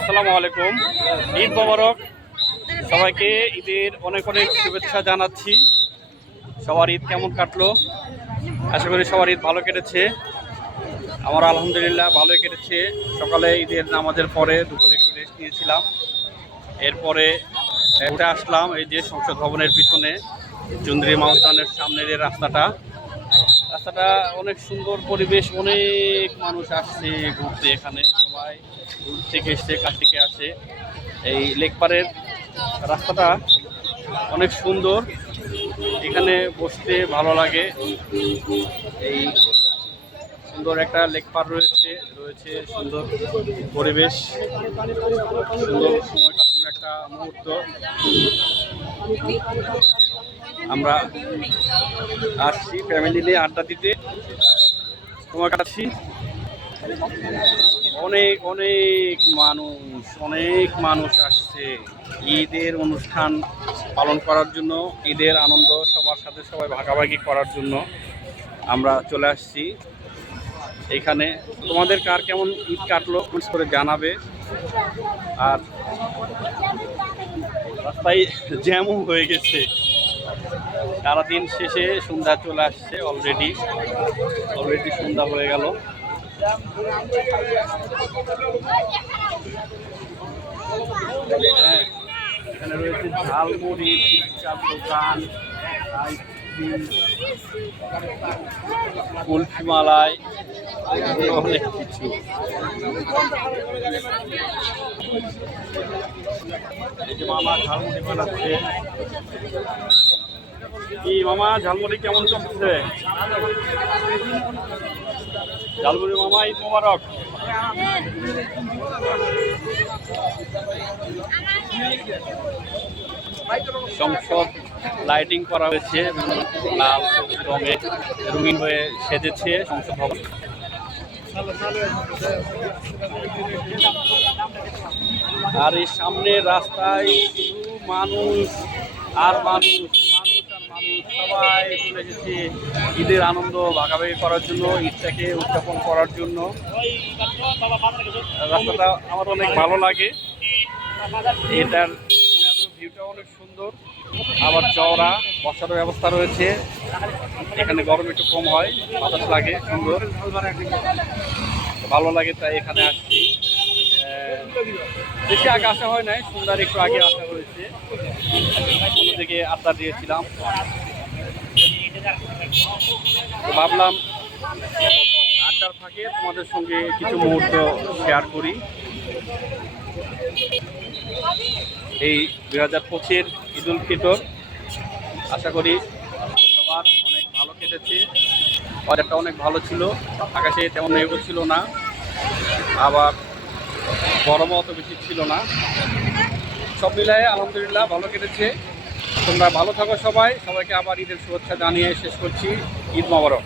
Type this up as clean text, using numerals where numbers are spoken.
আসসালামু আলাইকুম। ঈদ মোবারক। সবাইকে ঈদের অনেক অনেক শুভেচ্ছা জানাচ্ছি। সবার ঈদ কেমন কাটলো? আশা করি সবার ঈদ ভালো কেটেছে। আমার আলহামদুলিল্লাহ ভালোই কেটেছে। সকালে ঈদের নামাজের পরে দুপুরে একটু রেস্ট নিয়েছিলাম। এরপরে উঠে আসলাম এই যে সংসদ ভবনের পিছনে চুন্দ্রি মাউন্টানের সামনের যে রাস্তাটা অনেক সুন্দর পরিবেশ। অনেক মানুষ আসছে ঘুরতে, এখানে সবাই দূর থেকে এসছে, কাছ থেকে আসে। এই লেকপাড়ের রাস্তাটা অনেক সুন্দর, এখানে বসতে ভালো লাগে। এই সুন্দর একটা লেকপাড় রয়েছে সুন্দর পরিবেশ, সুন্দর সময় কাটানোর একটা মুহূর্ত। আমরা আসছি ফ্যামিলি নিয়ে আড্ডা দিতে, সময় কাটাচ্ছি। অনেক মানুষ আসছে ঈদের অনুষ্ঠান পালন করার জন্য, ঈদের আনন্দ সবার সাথে সবাই ভাগাভাগি করার জন্য আমরা চলে আসছি এইখানে। তোমাদের কার কেমন ঈদ কাটলো কমেন্টস করে জানাবে। আর রাস্তায় জ্যামও হয়ে গেছে, সারাদিন শেষে সন্ধ্যা চলে আসছে। অলরেডি সন্ধ্যা হয়ে গেল। এখানে রয়েছে ঝালমুড়ি, ফুচকার দোকান, আইসক্রিম, কুলফি মালাই, অনেক কিছু। এই যে মামা ঝালমুড়ি বানাচ্ছে। কি মামা, ঝালমুড়ি কেমন চলছে? ঝালমুড়ি মামা, ঈদ মোবারক। সংসদ লাইটিং করা হয়েছে, লাল সবুজ রঙে রঙিন হয়ে সেজেছে সংসদ ভবন। আর এই সামনে রাস্তায় শুধু মানুষ আর মানুষ, সবাই চলে গেছে ঈদের আনন্দ ভাগাভাগি করার জন্য, ঈদটাকে উদযাপন করার জন্য। রাস্তাটা আমার অনেক ভালো লাগে, এটার ভিউটা অনেক সুন্দর, আবার চওড়া, বসার ব্যবস্থা রয়েছে। এখানে গরম একটু কম হয়, বাতাস লাগে, সুন্দর ভালো লাগে, তাই এখানে আসছি। বেশি আগে আসা হয় নাই, সন্ধ্যার একটু আগে আসা হয়েছে। অন্যদিকে আড্ডা দিয়েছিলাম, তো ভাবলাম আড্ডার ফাঁকে তোমাদের সঙ্গে কিছু মুহূর্ত শেয়ার করি। এই 2025 ঈদ উল ফিতর আশা করি সবার অনেক ভালো কেটেছে। ওয়েদারটা অনেক ভালো ছিল, আকাশে তেমন মেঘ ছিল না, আবার গরমও অত বেশি ছিল না। সব মিলায়ে আলহামদুলিল্লাহ ভালো কেটেছে। তোমরা ভালো থাকো সবাইকে আবার ঈদের শুভেচ্ছা জানিয়ে শেষ করছি। ঈদ মোবারক।